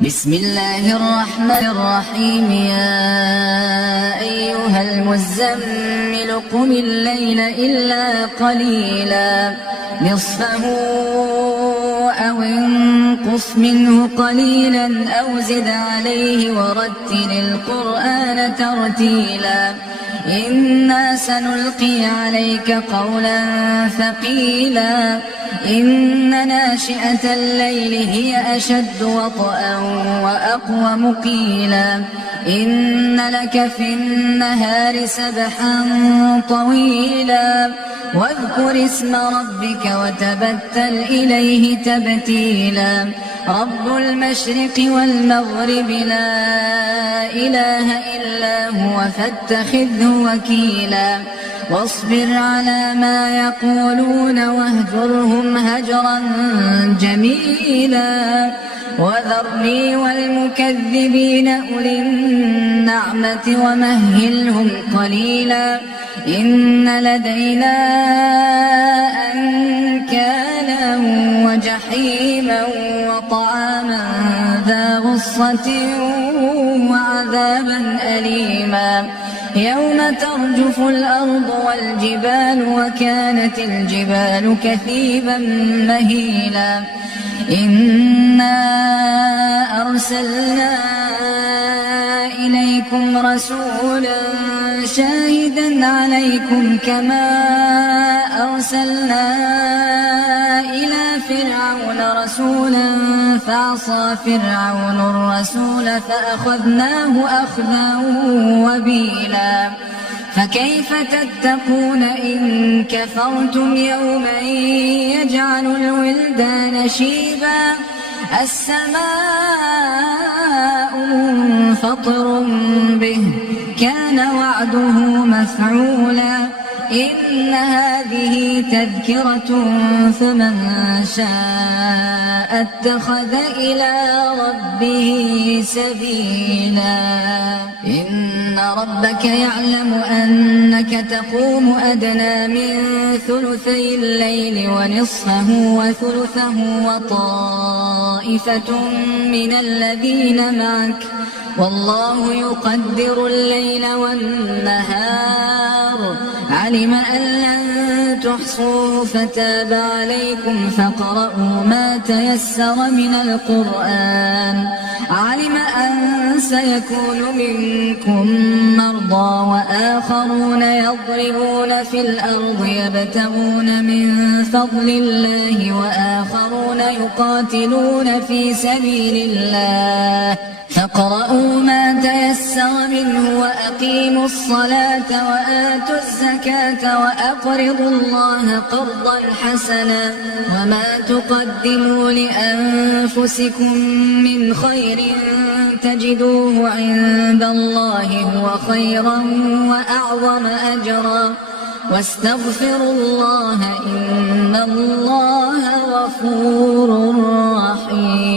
بسم الله الرحمن الرحيم. يا أيها المزمل قم الليل إلا قليلا نصفه أو انقص منه قليلا أو زد عليه ورتل القرآن ترتيلا إنا سنلقي عليك قولا ثقيلا إن ناشئة الليل هي أشد وطئا وأقوم قيلا إن لك في النهار سبحا طويلا واذكر اسم ربك وتبتل إليه تبتيلا رب المشرق والمغرب لا إله إلا هو فاتخذه وكيلا واصبر على ما يقولون واهجرهم هجرا جميلا وذرني والمكذبين أولي النعمة ومهلهم قليلا إن لدينا أنكالا وجحيما وطعاما ذا غصة وعذابا أليما يوم ترجف الأرض والجبال وكانت الجبال كثيبا مهيلا إنا أرسلنا إليكم رسولا شاهدا عليكم كما أرسلنا إلى فرعون رسولا فعصى فرعون الرسول فأخذناه أخذا وبيلا فكيف تتقون إن كفرتم يوما يجعل الولدان شيبا السماء منفطر به كان وعده مفعولا إن هذه تذكرة فمن شاء اتخذ إلى ربه سبيلا إن ربك يعلم أنك تقوم أدنى من ثلثي الليل ونصفه وثلثه وطائفة من الذين معك والله يقدر الليل والنهار علم أن لن تحصوه فتاب عليكم فاقرؤوا ما تيسر من القرآن علم أن سيكون منكم مرضى وآخرون يضربون في الأرض يبتغون من فضل الله وآخرون يقاتلون في سبيل الله فاقرؤوا ما تيسر منه وأقيموا الصلاة وآتوا الزكاة وأقرضوا الله قرضا حسنا وما تقدموا لأنفسكم من خير تجدوه عند الله هو خيرا وأعظم أجرا واستغفروا الله إن الله غفور رحيم.